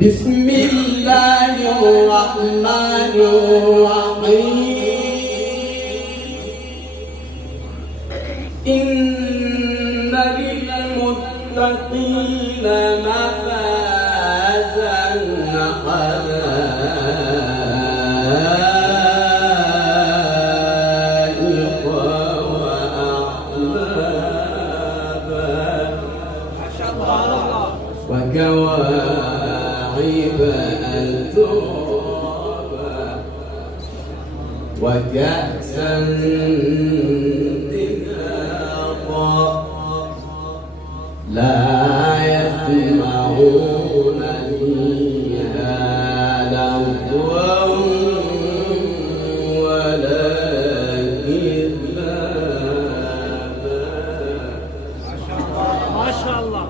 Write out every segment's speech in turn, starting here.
بسم الله الرحمن الرحيم إن للمتقين مفازا حدائق وأعنابا وكواعب أترابا وكأسا دهاقا لا يسمعون فيها لغوا ولا كذابا ما شاء الله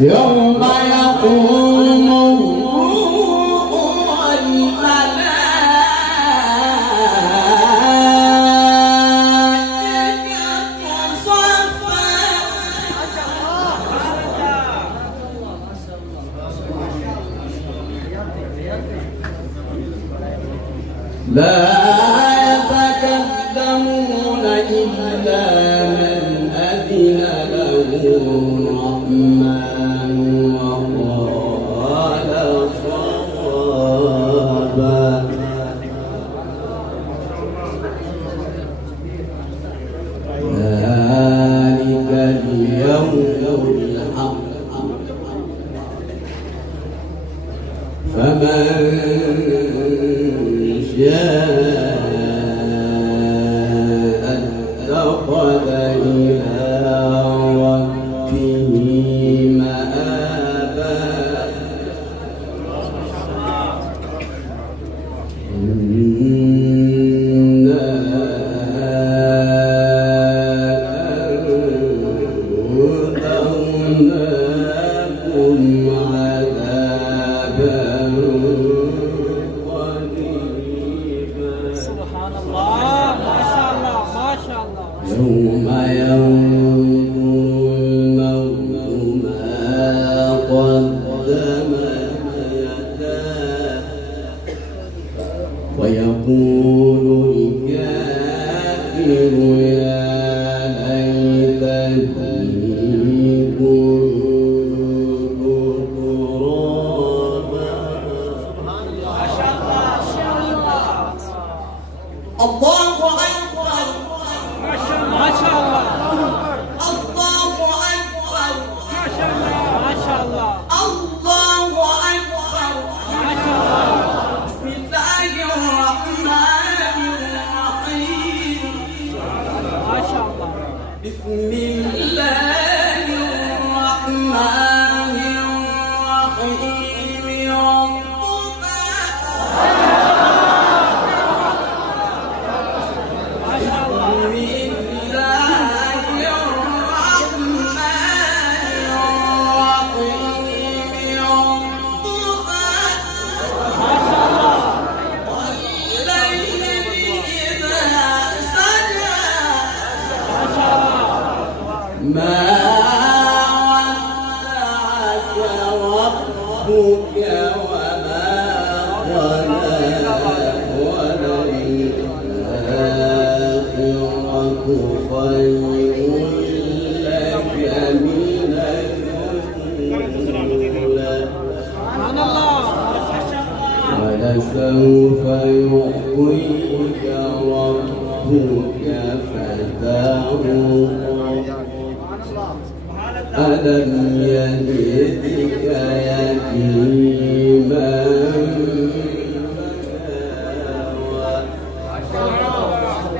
يوم يقوم الروح والملائكة صفا لا يتكلمون إلا من أذن له الرحمن وقال صوابا ذلك اليوم الحق فمن شاء اتخذ إلى ربه مآبا إنا أنذرناكم عذابا ربك وما قلى وللآخرة خير لك من الأولى ولسوف يعطيك ربك فترضى ألم يجدك يتيما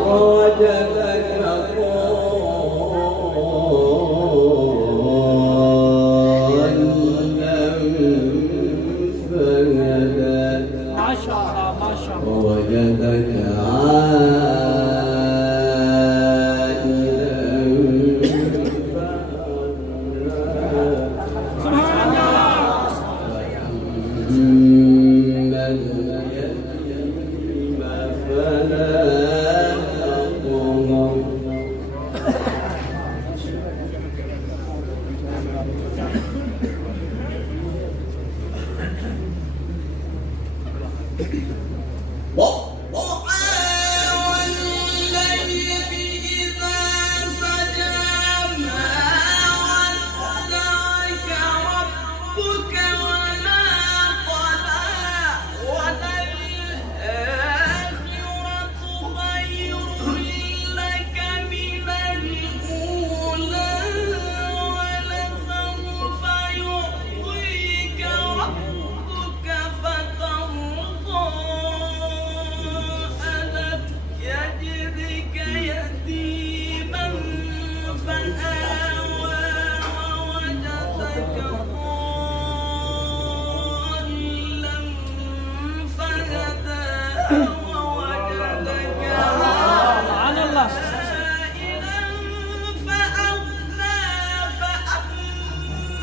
ووجدك ضالا فهدى ووجدك بسم الله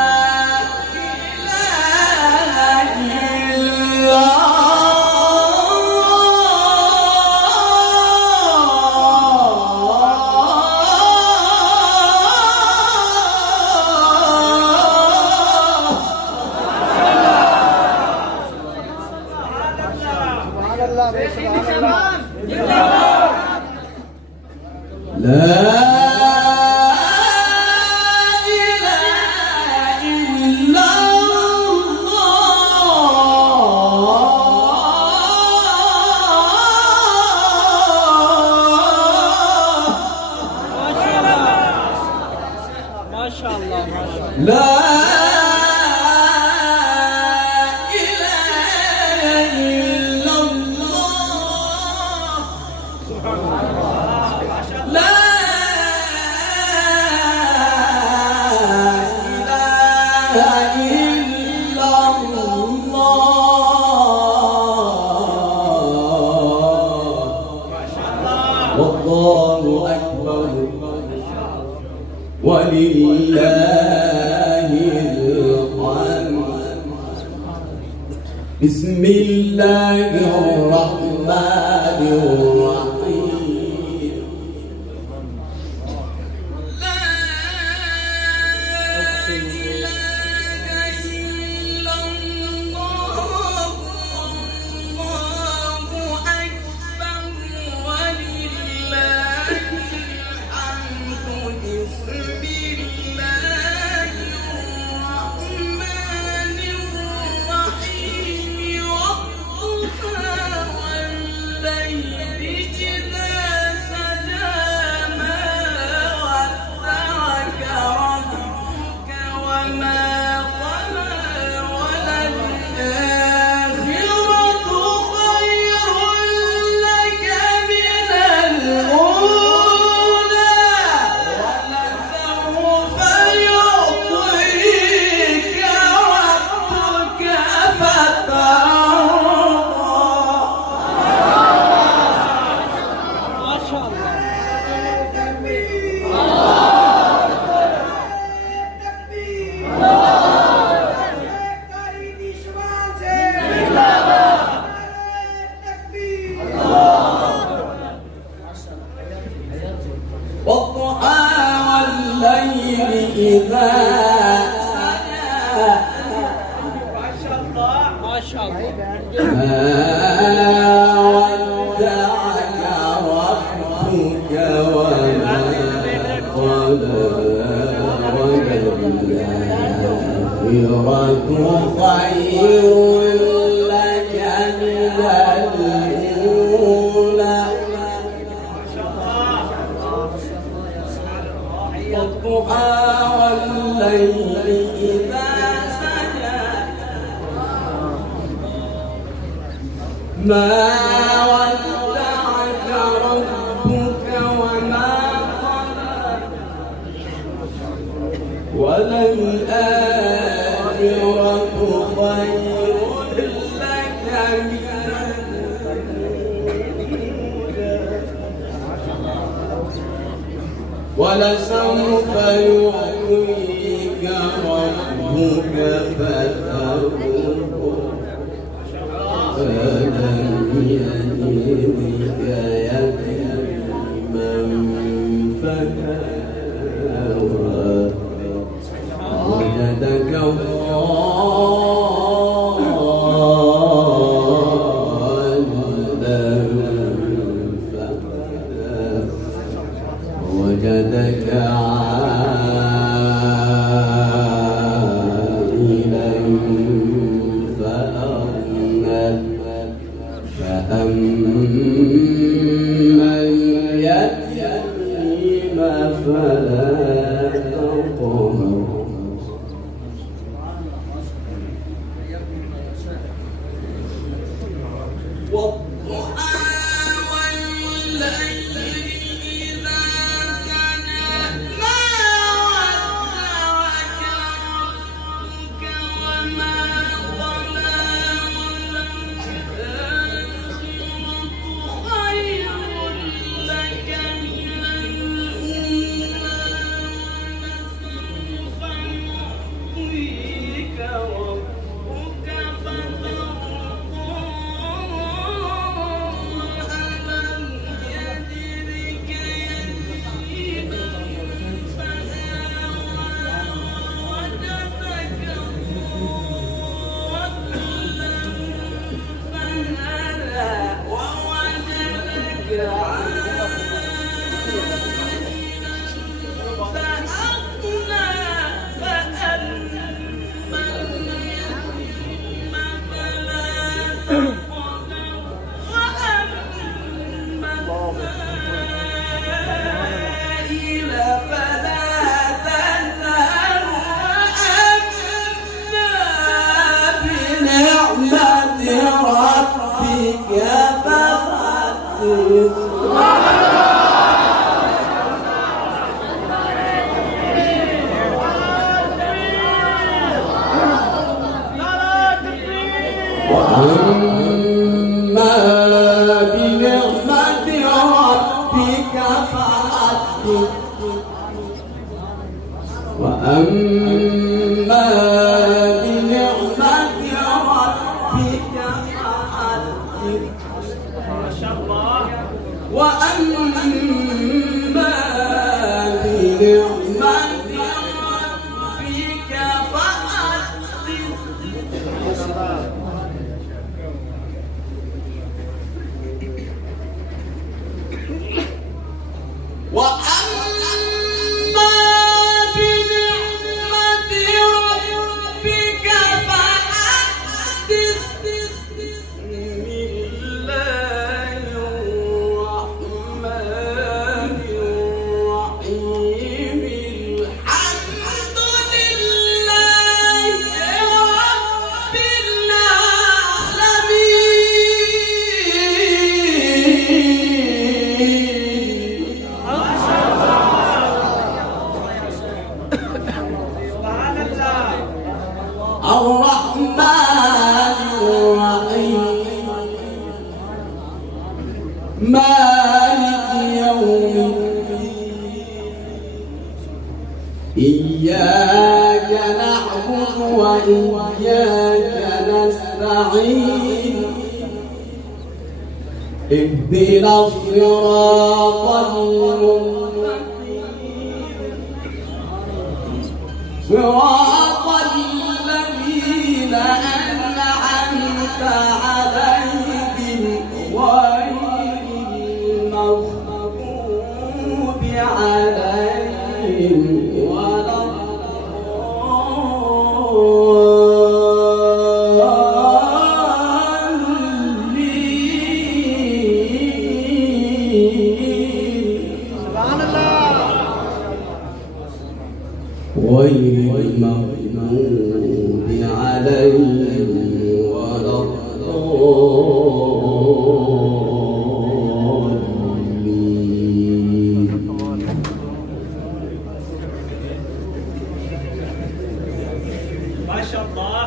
الرحمن الرحيم لا إله إلا الله الله أكبر ولله الحمد بسم الله الرحمن الرحيم إذا ما شاء الله ما ودعك ربك وما قلى وللآخرة خير لك من الأولى والضحى والليل إذا سجى ما ودعك ربك وما قلى وللآخرة خير لك من الأولى ولسوف يعطيك ربك فترضى ألم يجدك يتيما فآوى وجدك ضالا فهدى وجدك عائلا فأغنى فأما اليتيم فلا تقهر والضحى والليل إذا سجى ما ودعك ربك وما قلى وللآخرة خير لك من الأولى ولسوف يعطيك ربك فترضى ألم يجدك يتيما فآوى وجدك ضالا فهدى ووجدك عائلا فأغنى فأما اليتيم فلا تقهر وأما السائل فلا تنهر وأما بنعمة ربك فحدث وأما بنعمة ربك فحدث وأما بنعمة ربك فحدث ما شاء الله وأما بنعمة ربك فحدث وأما بنعمة ربك فحدث بسم الله الرحمن الرحيم الحمد لله رب العالمين الرحمن الرحيم مالك يوم الدين إياك نعبد وإياك نستعين اهدنا الصراط المستقيم صراط الذين أنعمت عليهم غير المغضوب عليهم ولا سبحان الله. غير المغضوب عليهم ولا الضالين. ما شاء الله.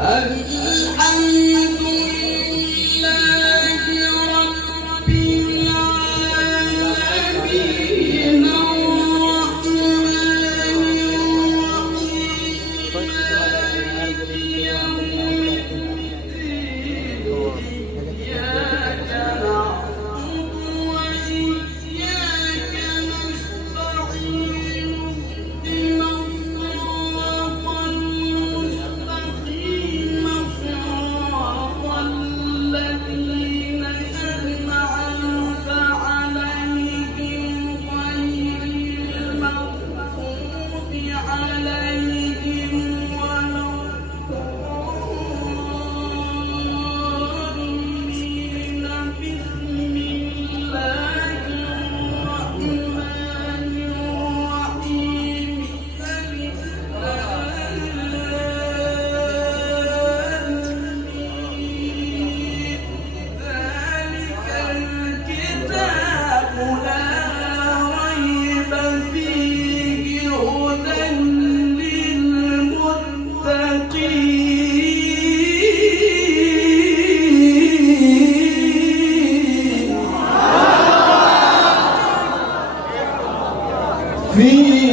الحمد لله رب العالمين الرحمن الرحيم مالك يوم الدين إياك نعبد وإياك نستعين اهدنا الصراط المستقيم صراط الذين أنعمت عليهم غير المغضوب عليهم ولا الضالين. بسم الله الرحمن الرحيم. ألف ذلك الكتاب لا ريب فيه هدى للمتقين فيه